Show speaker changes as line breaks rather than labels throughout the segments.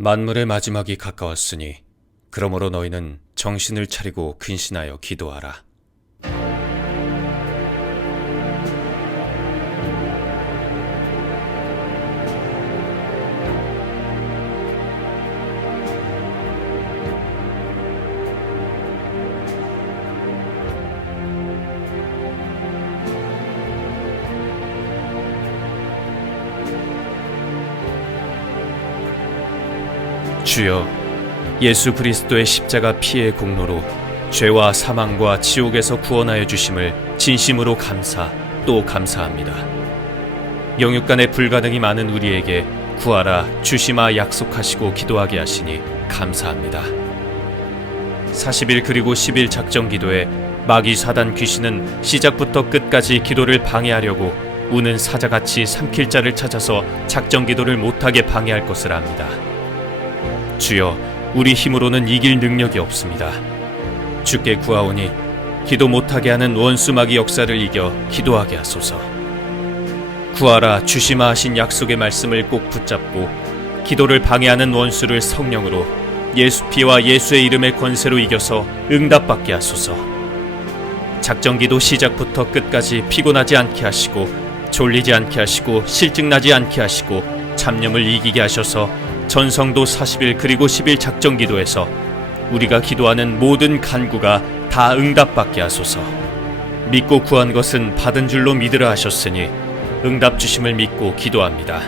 만물의 마지막이 가까웠으니 그러므로 너희는 정신을 차리고 근신하여 기도하라. 주여 예수 그리스도의 십자가 피의 공로로 죄와 사망과 지옥에서 구원하여 주심을 진심으로 감사 또 감사합니다. 영육간의 불가능이 많은 우리에게 구하라 주시마 약속하시고 기도하게 하시니 감사합니다. 40일 그리고 10일 작정 기도에 마귀 사단 귀신은 시작부터 끝까지 기도를 방해하려고 우는 사자같이 삼킬 자를 찾아서 작정 기도를 못하게 방해할 것을 압니다. 주여, 우리 힘으로는 이길 능력이 없습니다. 주께 구하오니 기도 못하게 하는 원수마귀 역사를 이겨 기도하게 하소서. 구하라 주시마 하신 약속의 말씀을 꼭 붙잡고 기도를 방해하는 원수를 성령으로 예수 피와 예수의 이름의 권세로 이겨서 응답받게 하소서. 작정기도 시작부터 끝까지 피곤하지 않게 하시고 졸리지 않게 하시고 실증나지 않게 하시고 잡념을 이기게 하셔서 전성도 40일 그리고 10일 작정 기도에서 우리가 기도하는 모든 간구가 다 응답받게 하소서. 믿고 구한 것은 받은 줄로 믿으라 하셨으니 응답 주심을 믿고 기도합니다.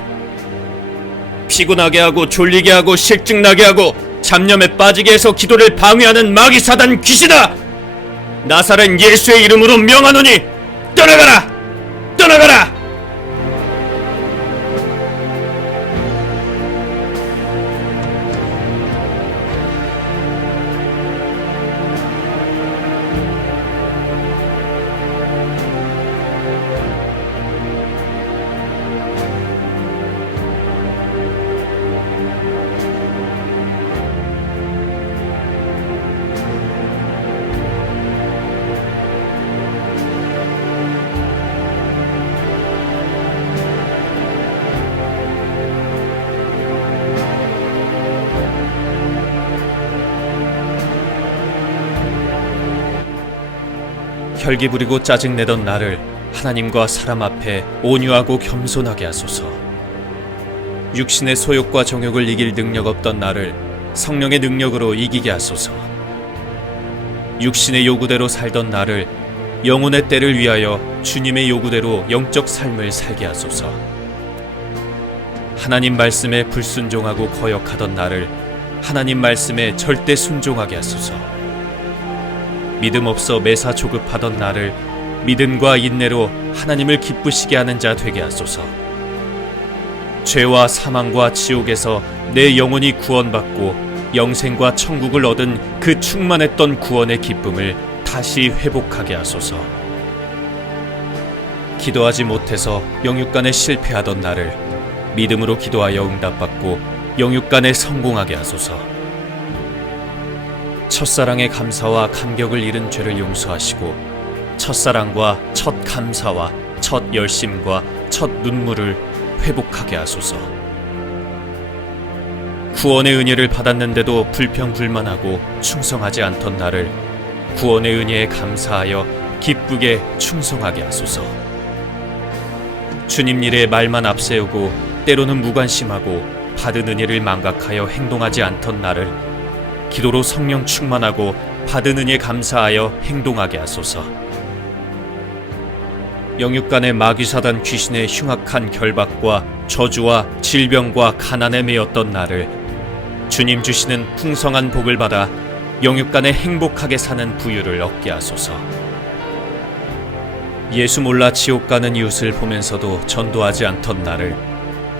피곤하게 하고 졸리게 하고 실증나게 하고 잡념에 빠지게 해서 기도를 방해하는 마귀 사단 귀신아! 나사렛 예수의 이름으로 명하노니 떠나가라! 떠나가라! 혈기 부리고 짜증내던 나를 하나님과 사람 앞에 온유하고 겸손하게 하소서. 육신의 소욕과 정욕을 이길 능력 없던 나를 성령의 능력으로 이기게 하소서. 육신의 요구대로 살던 나를 영혼의 때를 위하여 주님의 요구대로 영적 삶을 살게 하소서. 하나님 말씀에 불순종하고 거역하던 나를 하나님 말씀에 절대 순종하게 하소서. 믿음 없어 매사 조급하던 나를 믿음과 인내로 하나님을 기쁘시게 하는 자 되게 하소서. 죄와 사망과 지옥에서 내 영혼이 구원받고 영생과 천국을 얻은 그 충만했던 구원의 기쁨을 다시 회복하게 하소서. 기도하지 못해서 영육간에 실패하던 나를 믿음으로 기도하여 응답받고 영육간에 성공하게 하소서. 첫사랑의 감사와 감격을 잃은 죄를 용서하시고 첫사랑과 첫 감사와 첫 열심과 첫 눈물을 회복하게 하소서. 구원의 은혜를 받았는데도 불평불만하고 충성하지 않던 나를 구원의 은혜에 감사하여 기쁘게 충성하게 하소서. 주님 일에 말만 앞세우고 때로는 무관심하고 받은 은혜를 망각하여 행동하지 않던 나를 기도로 성령 충만하고 받은 은혜 감사하여 행동하게 하소서. 영육간의 마귀사단 귀신의 흉악한 결박과 저주와 질병과 가난에 매였던 나를 주님 주시는 풍성한 복을 받아 영육간에 행복하게 사는 부유를 얻게 하소서. 예수 몰라 지옥 가는 이웃을 보면서도 전도하지 않던 나를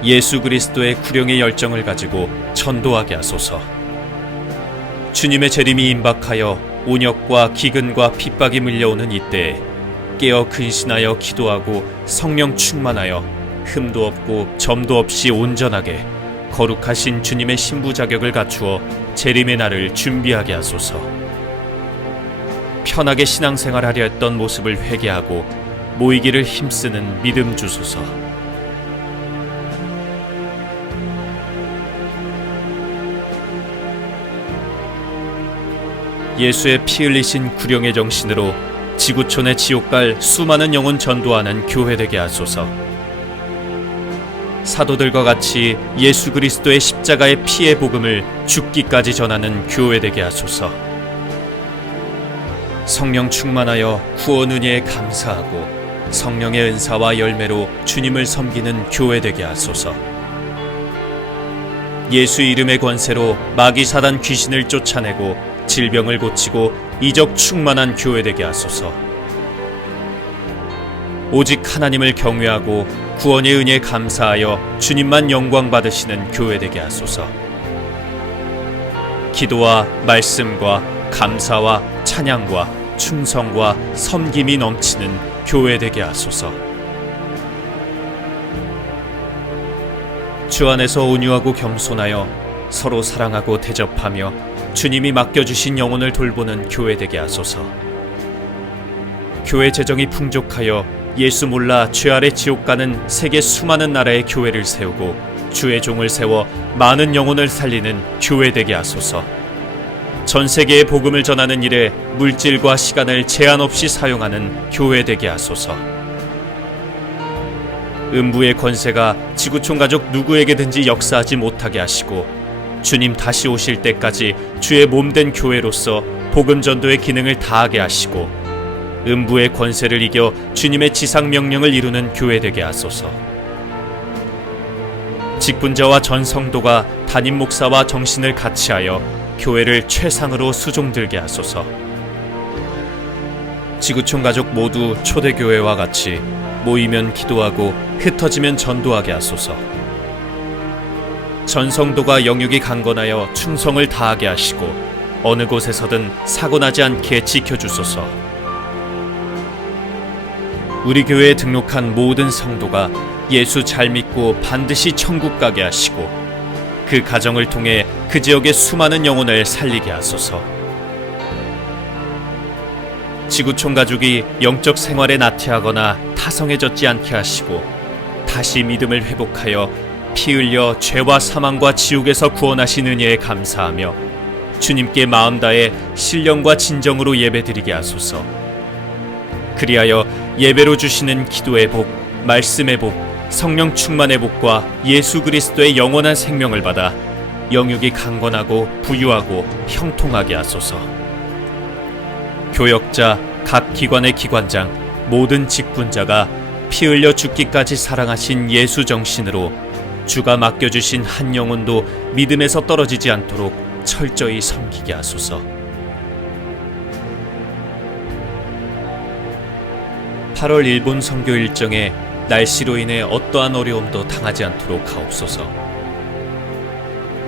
예수 그리스도의 구령의 열정을 가지고 전도하게 하소서. 주님의 재림이 임박하여 온역과 기근과 핍박이 밀려오는 이때에 깨어 근신하여 기도하고 성령 충만하여 흠도 없고 점도 없이 온전하게 거룩하신 주님의 신부 자격을 갖추어 재림의 날을 준비하게 하소서. 편하게 신앙생활하려 했던 모습을 회개하고 모이기를 힘쓰는 믿음 주소서. 예수의 피 흘리신 구령의 정신으로 지구촌의 지옥 갈 수많은 영혼 전도하는 교회 되게 하소서. 사도들과 같이 예수 그리스도의 십자가의 피의 복음을 죽기까지 전하는 교회 되게 하소서. 성령 충만하여 구원 은혜에 감사하고 성령의 은사와 열매로 주님을 섬기는 교회 되게 하소서. 예수 이름의 권세로 마귀 사단 귀신을 쫓아내고 질병을 고치고 이적 충만한 교회 되게 하소서. 오직 하나님을 경외하고 구원의 은혜에 감사하여 주님만 영광 받으시는 교회 되게 하소서. 기도와 말씀과 감사와 찬양과 충성과 섬김이 넘치는 교회 되게 하소서. 주 안에서 온유하고 겸손하여 서로 사랑하고 대접하며 주님이 맡겨주신 영혼을 돌보는 교회 되게 하소서. 교회 재정이 풍족하여 예수 몰라 죄 아래 지옥 가는 세계 수많은 나라의 교회를 세우고 주의 종을 세워 많은 영혼을 살리는 교회 되게 하소서. 전 세계에 복음을 전하는 일에 물질과 시간을 제한 없이 사용하는 교회 되게 하소서. 음부의 권세가 지구촌 가족 누구에게든지 역사하지 못하게 하시고 주님 다시 오실 때까지 주의 몸된 교회로서 복음 전도의 기능을 다하게 하시고 음부의 권세를 이겨 주님의 지상 명령을 이루는 교회 되게 하소서. 직분자와 전 성도가 담임 목사와 정신을 같이하여 교회를 최상으로 수종들게 하소서. 지구촌 가족 모두 초대교회와 같이 모이면 기도하고 흩어지면 전도하게 하소서. 전성도가 영육이 강건하여 충성을 다하게 하시고 어느 곳에서든 사고 나지 않게 지켜주소서. 우리 교회에 등록한 모든 성도가 예수 잘 믿고 반드시 천국 가게 하시고 그 가정을 통해 그 지역의 수많은 영혼을 살리게 하소서. 지구촌 가족이 영적 생활에 나태하거나 타성해졌지 않게 하시고 다시 믿음을 회복하여 피 흘려 죄와 사망과 지옥에서 구원하신 은혜에 감사하며 주님께 마음 다해 신령과 진정으로 예배드리게 하소서. 그리하여 예배로 주시는 기도의 복, 말씀의 복, 성령 충만의 복과 예수 그리스도의 영원한 생명을 받아 영육이 강건하고 부유하고 형통하게 하소서. 교역자, 각 기관의 기관장, 모든 직분자가 피 흘려 죽기까지 사랑하신 예수 정신으로 주가 맡겨주신 한 영혼도 믿음에서 떨어지지 않도록 철저히 섬기게 하소서. 8월 일본 선교 일정에 날씨로 인해 어떠한 어려움도 당하지 않도록 하옵소서.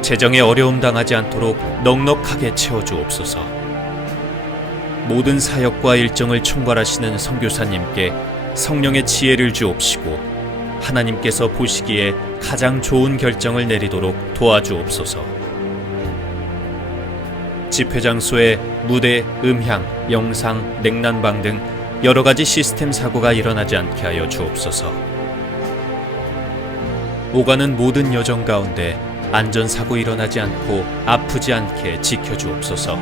재정에 어려움 당하지 않도록 넉넉하게 채워주옵소서. 모든 사역과 일정을 총괄하시는 선교사님께 성령의 지혜를 주옵시고 하나님께서 보시기에 가장 좋은 결정을 내리도록 도와주옵소서. 집회 장소에 무대, 음향, 영상, 냉난방 등 여러 가지 시스템 사고가 일어나지 않게 하여 주옵소서. 오가는 모든 여정 가운데 안전사고 일어나지 않고 아프지 않게 지켜주옵소서.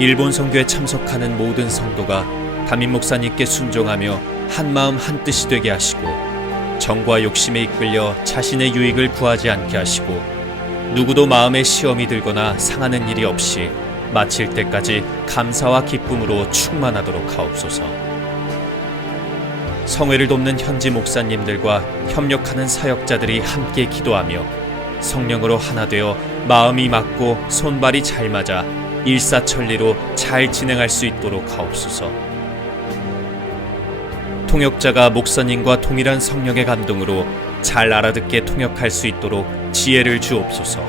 일본 선교에 참석하는 모든 성도가 담임 목사님께 순종하며 한 마음 한 뜻이 되게 하시고 정과 욕심에 이끌려 자신의 유익을 구하지 않게 하시고 누구도 마음에 시험이 들거나 상하는 일이 없이 마칠 때까지 감사와 기쁨으로 충만하도록 하옵소서. 성회를 돕는 현지 목사님들과 협력하는 사역자들이 함께 기도하며 성령으로 하나 되어 마음이 맞고 손발이 잘 맞아 일사천리로 잘 진행할 수 있도록 하옵소서. 통역자가 목사님과 동일한 성령의 감동으로 잘 알아듣게 통역할 수 있도록 지혜를 주옵소서.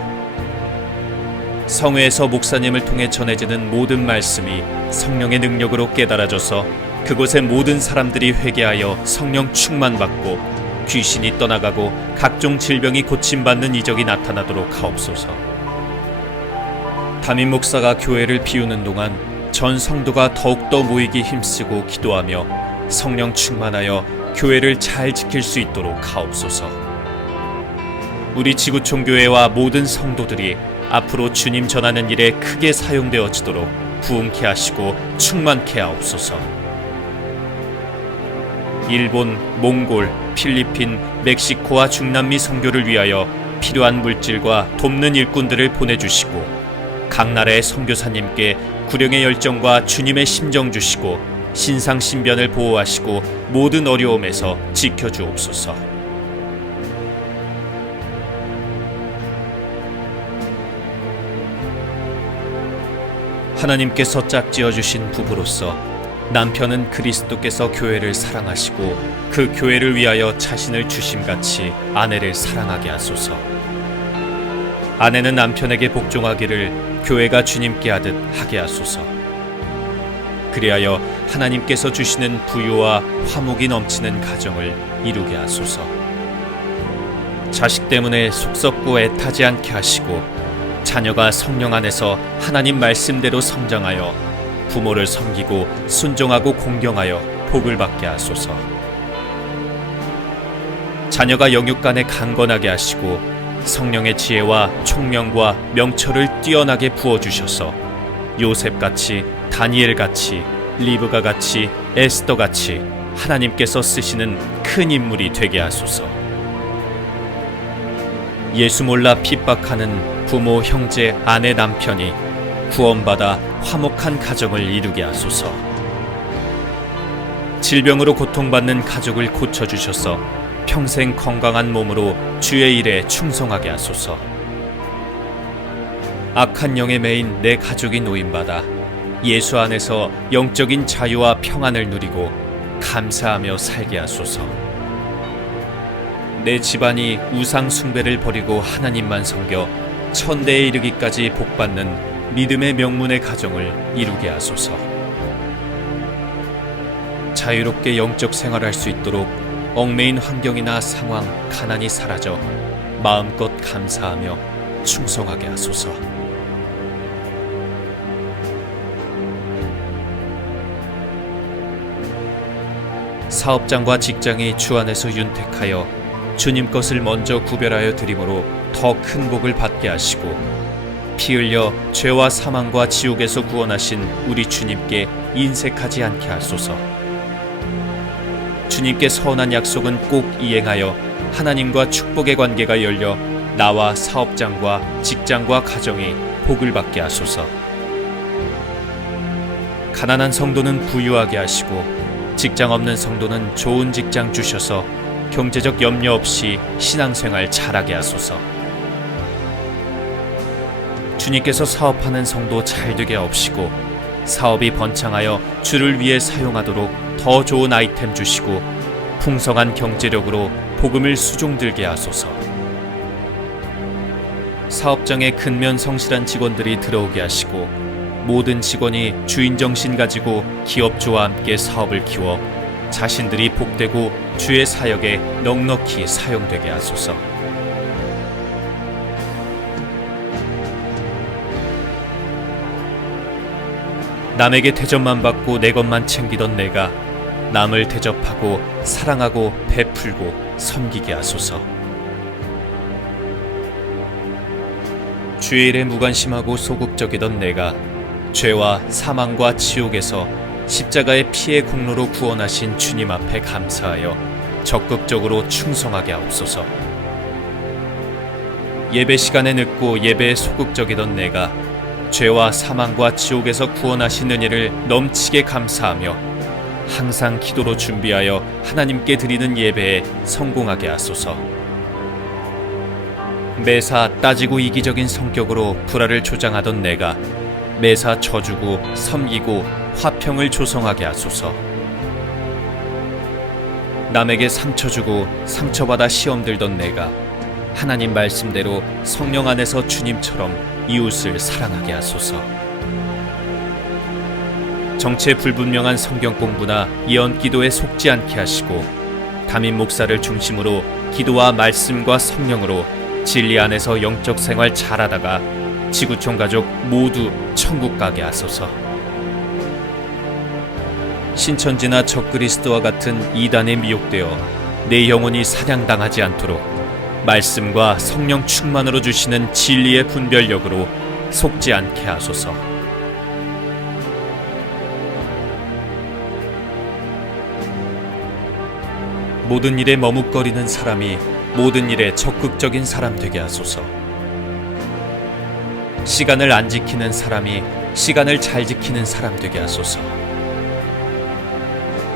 성회에서 목사님을 통해 전해지는 모든 말씀이 성령의 능력으로 깨달아져서 그곳의 모든 사람들이 회개하여 성령 충만받고 귀신이 떠나가고 각종 질병이 고침받는 이적이 나타나도록 하옵소서. 담임 목사가 교회를 비우는 동안 전 성도가 더욱더 모이기 힘쓰고 기도하며 성령 충만하여 교회를 잘 지킬 수 있도록 하옵소서. 우리 지구촌 교회와 모든 성도들이 앞으로 주님 전하는 일에 크게 사용되어지도록 부흥케 하시고 충만케 하옵소서. 일본, 몽골, 필리핀, 멕시코와 중남미 선교를 위하여 필요한 물질과 돕는 일꾼들을 보내주시고 각 나라의 선교사님께 구령의 열정과 주님의 심정 주시고 신상 신변을 보호하시고 모든 어려움에서 지켜주옵소서. 하나님께서 짝지어 주신 부부로서 남편은 그리스도께서 교회를 사랑하시고 그 교회를 위하여 자신을 주심같이 아내를 사랑하게 하소서. 아내는 남편에게 복종하기를 교회가 주님께 하듯 하게 하소서. 그리하여 하나님께서 주시는 부유와 화목이 넘치는 가정을 이루게 하소서. 자식 때문에 속 썩고 애타지 않게 하시고 자녀가 성령 안에서 하나님 말씀대로 성장하여 부모를 섬기고 순종하고 공경하여 복을 받게 하소서. 자녀가 영육간에 강건하게 하시고 성령의 지혜와 총명과 명철을 뛰어나게 부어 주셔서 요셉같이 다니엘 같이 리브가 같이 에스더 같이 하나님께서 쓰시는 큰 인물이 되게 하소서. 예수 몰라 핍박하는 부모, 형제, 아내, 남편이 구원받아 화목한 가정을 이루게 하소서. 질병으로 고통받는 가족을 고쳐주셔서 평생 건강한 몸으로 주의 일에 충성하게 하소서. 악한 영에 매인 내 가족이 노임받아 예수 안에서 영적인 자유와 평안을 누리고 감사하며 살게 하소서. 내 집안이 우상 숭배를 버리고 하나님만 섬겨 천대에 이르기까지 복받는 믿음의 명문의 가정을 이루게 하소서. 자유롭게 영적 생활할 수 있도록 얽매인 환경이나 상황, 가난이 사라져 마음껏 감사하며 충성하게 하소서. 사업장과 직장이 주 안에서 윤택하여 주님 것을 먼저 구별하여 드림으로 더 큰 복을 받게 하시고 피 흘려 죄와 사망과 지옥에서 구원하신 우리 주님께 인색하지 않게 하소서. 주님께 서운한 약속은 꼭 이행하여 하나님과 축복의 관계가 열려 나와 사업장과 직장과 가정이 복을 받게 하소서. 가난한 성도는 부유하게 하시고 직장 없는 성도는 좋은 직장 주셔서 경제적 염려 없이 신앙생활 잘하게 하소서. 주님께서 사업하는 성도 잘 되게 없시고 사업이 번창하여 주를 위해 사용하도록 더 좋은 아이템 주시고 풍성한 경제력으로 복음을 수종들게 하소서. 사업장에 근면 성실한 직원들이 들어오게 하시고 모든 직원이 주인 정신 가지고 기업주와 함께 사업을 키워 자신들이 복되고 주의 사역에 넉넉히 사용되게 하소서. 남에게 대접만 받고 내 것만 챙기던 내가 남을 대접하고 사랑하고 베풀고 섬기게 하소서. 주의 일에 무관심하고 소극적이던 내가 죄와 사망과 지옥에서 십자가의 피의 공로로 구원하신 주님 앞에 감사하여 적극적으로 충성하게 하옵소서. 예배 시간에 늦고 예배에 소극적이던 내가 죄와 사망과 지옥에서 구원하신 은혜를 넘치게 감사하며 항상 기도로 준비하여 하나님께 드리는 예배에 성공하게 하소서. 매사 따지고 이기적인 성격으로 불화를 조장하던 내가 매사 져주고 섬기고 화평을 조성하게 하소서. 남에게 상처 주고 상처받아 시험 들던 내가 하나님 말씀대로 성령 안에서 주님처럼 이웃을 사랑하게 하소서. 정체 불분명한 성경 공부나 예언 기도에 속지 않게 하시고 담임 목사를 중심으로 기도와 말씀과 성령으로 진리 안에서 영적 생활 잘하다가 지구촌 가족 모두 천국 가게 하소서. 신천지나 적그리스도와 같은 이단에 미혹되어 내 영혼이 사냥당하지 않도록 말씀과 성령 충만으로 주시는 진리의 분별력으로 속지 않게 하소서. 모든 일에 머뭇거리는 사람이 모든 일에 적극적인 사람 되게 하소서. 시간을 안 지키는 사람이 시간을 잘 지키는 사람 되게 하소서.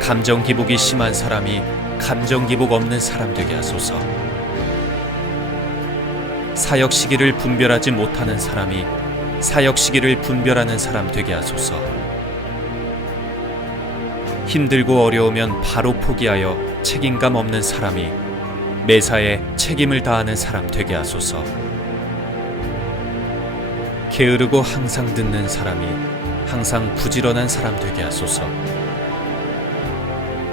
감정 기복이 심한 사람이 감정 기복 없는 사람 되게 하소서. 사역 시기를 분별하지 못하는 사람이 사역 시기를 분별하는 사람 되게 하소서. 힘들고 어려우면 바로 포기하여 책임감 없는 사람이 매사에 책임을 다하는 사람 되게 하소서. 게으르고 항상 듣는 사람이 항상 부지런한 사람 되게 하소서.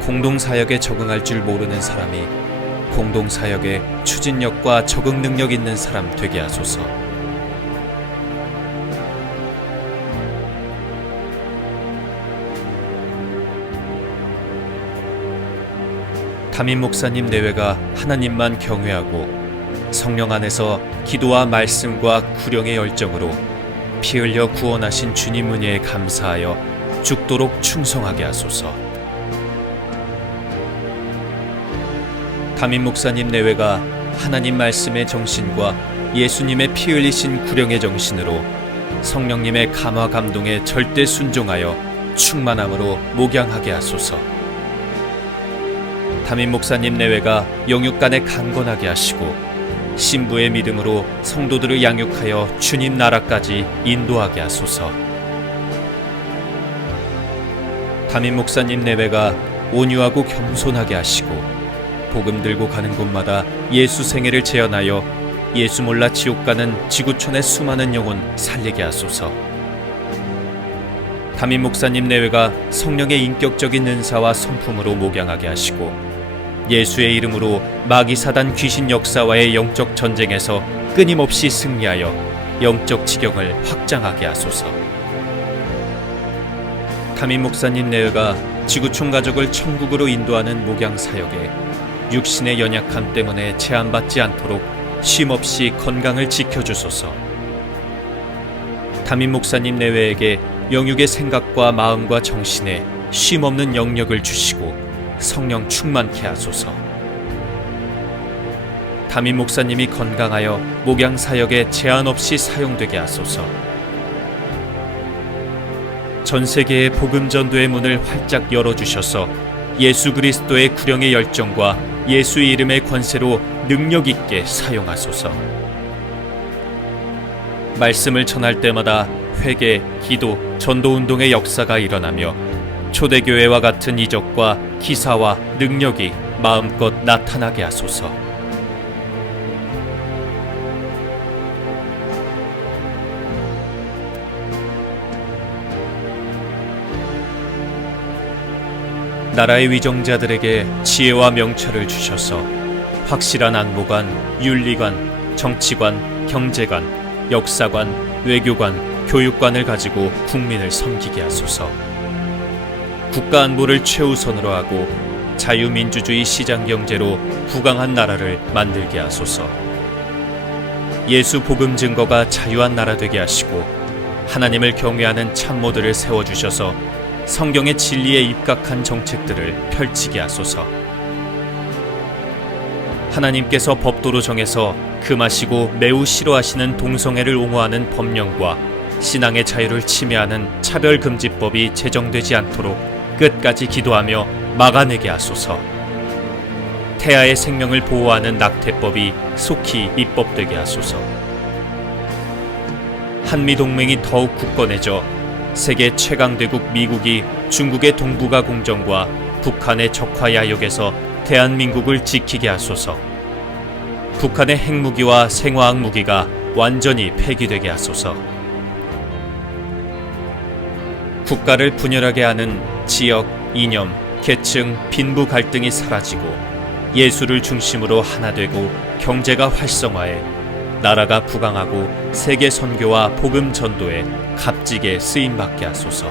공동사역에 적응할 줄 모르는 사람이 공동사역에 추진력과 적응 능력 있는 사람 되게 하소서. 담임 목사님 내외가 하나님만 경외하고 성령 안에서 기도와 말씀과 구령의 열정으로 피 흘려 구원하신 주님 은혜에 감사하여 죽도록 충성하게 하소서. 담임 목사님 내외가 하나님 말씀의 정신과 예수님의 피 흘리신 구령의 정신으로 성령님의 감화 감동에 절대 순종하여 충만함으로 목양하게 하소서. 담임 목사님 내외가 영육간에 강건하게 하시고 신부의 믿음으로 성도들을 양육하여 주님 나라까지 인도하게 하소서. 담임 목사님 내외가 온유하고 겸손하게 하시고 복음 들고 가는 곳마다 예수 생애를 재현하여 예수 몰라 지옥 가는 지구촌의 수많은 영혼 살리게 하소서. 담임 목사님 내외가 성령의 인격적인 은사와 성품으로 목양하게 하시고 예수의 이름으로 마귀 사단 귀신 역사와의 영적 전쟁에서 끊임없이 승리하여 영적 지경을 확장하게 하소서. 담임 목사님 내외가 지구촌 가족을 천국으로 인도하는 목양 사역에 육신의 연약함 때문에 제한받지 않도록 쉼없이 건강을 지켜주소서. 담임 목사님 내외에게 영육의 생각과 마음과 정신에 쉼없는 영역을 주시고 성령 충만케 하소서. 담임 목사님이 건강하여 목양 사역에 제한 없이 사용되게 하소서. 전 세계의 복음 전도의 문을 활짝 열어 주셔서 예수 그리스도의 구령의 열정과 예수의 이름의 권세로 능력 있게 사용하소서. 말씀을 전할 때마다 회개, 기도, 전도 운동의 역사가 일어나며 초대교회와 같은 이적과 기사와 능력이 마음껏 나타나게 하소서. 나라의 위정자들에게 지혜와 명철을 주셔서 확실한 안보관, 윤리관, 정치관, 경제관, 역사관, 외교관, 교육관을 가지고 국민을 섬기게 하소서. 국가 안보를 최우선으로 하고 자유민주주의 시장 경제로 부강한 나라를 만들게 하소서. 예수 복음 증거가 자유한 나라 되게 하시고 하나님을 경외하는 참모들을 세워 주셔서 성경의 진리에 입각한 정책들을 펼치게 하소서. 하나님께서 법도로 정해서 금하시고 매우 싫어하시는 동성애를 옹호하는 법령과 신앙의 자유를 침해하는 차별금지법이 제정되지 않도록 끝까지 기도하며 막아내게 하소서. 태아의 생명을 보호하는 낙태법이 속히 입법되게 하소서. 한미 동맹이 더욱 굳건해져 세계 최강대국 미국이 중국의 동북아 공정과 북한의 적화 야욕에서 대한민국을 지키게 하소서. 북한의 핵무기와 생화학 무기가 완전히 폐기되게 하소서. 국가를 분열하게 하는 지역, 이념, 계층, 빈부 갈등이 사라지고 예수를 중심으로 하나 되고 경제가 활성화해 나라가 부강하고 세계 선교와 복음 전도에 값지게 쓰임 받게 하소서.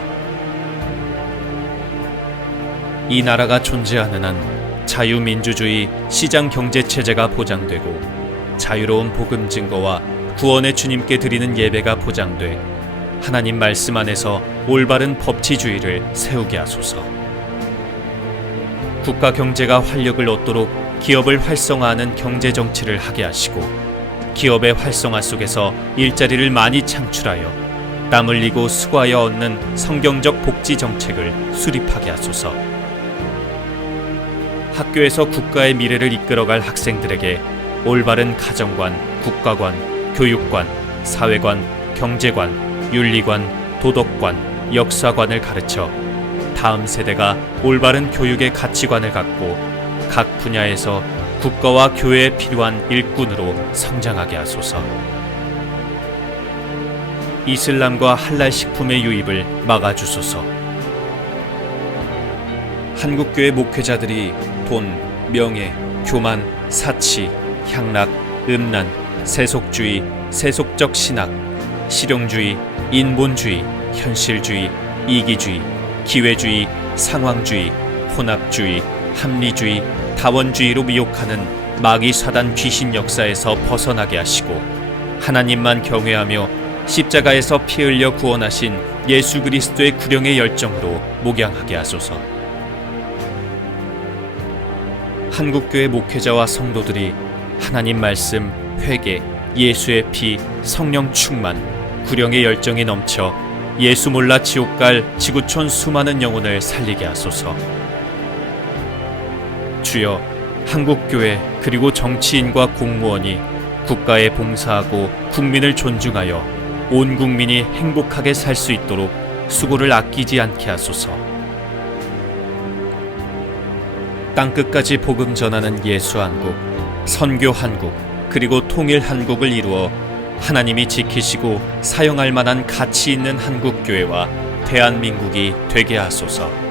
이 나라가 존재하는 한 자유민주주의 시장 경제 체제가 보장되고 자유로운 복음 증거와 구원의 주님께 드리는 예배가 보장돼 하나님 말씀 안에서 올바른 법치주의를 세우게 하소서. 국가 경제가 활력을 얻도록 기업을 활성화하는 경제 정치를 하게 하시고 기업의 활성화 속에서 일자리를 많이 창출하여 땀 흘리고 수고하여 얻는 성경적 복지 정책을 수립하게 하소서. 학교에서 국가의 미래를 이끌어갈 학생들에게 올바른 가정관, 국가관, 교육관, 사회관, 경제관, 윤리관, 도덕관, 역사관을 가르쳐 다음 세대가 올바른 교육의 가치관을 갖고 각 분야에서 국가와 교회에 필요한 일꾼으로 성장하게 하소서. 이슬람과 할랄 식품의 유입을 막아주소서. 한국교회 목회자들이 돈, 명예, 교만, 사치, 향락, 음란, 세속주의, 세속적 신학, 실용주의, 인본주의, 현실주의, 이기주의, 기회주의, 상황주의, 혼합주의, 합리주의, 다원주의로 미혹하는 마귀 사단 귀신 역사에서 벗어나게 하시고 하나님만 경외하며 십자가에서 피 흘려 구원하신 예수 그리스도의 구령의 열정으로 목양하게 하소서. 한국교회 목회자와 성도들이 하나님 말씀, 회개, 예수의 피, 성령 충만, 구령의 열정이 넘쳐 예수 몰라 지옥 갈 지구촌 수많은 영혼을 살리게 하소서. 주여, 한국교회 그리고 정치인과 공무원이 국가에 봉사하고 국민을 존중하여 온 국민이 행복하게 살 수 있도록 수고를 아끼지 않게 하소서. 땅끝까지 복음 전하는 예수 한국, 선교 한국, 그리고 통일 한국을 이루어 하나님이 지키시고 사용할 만한 가치 있는 한국 교회와 대한민국이 되게 하소서.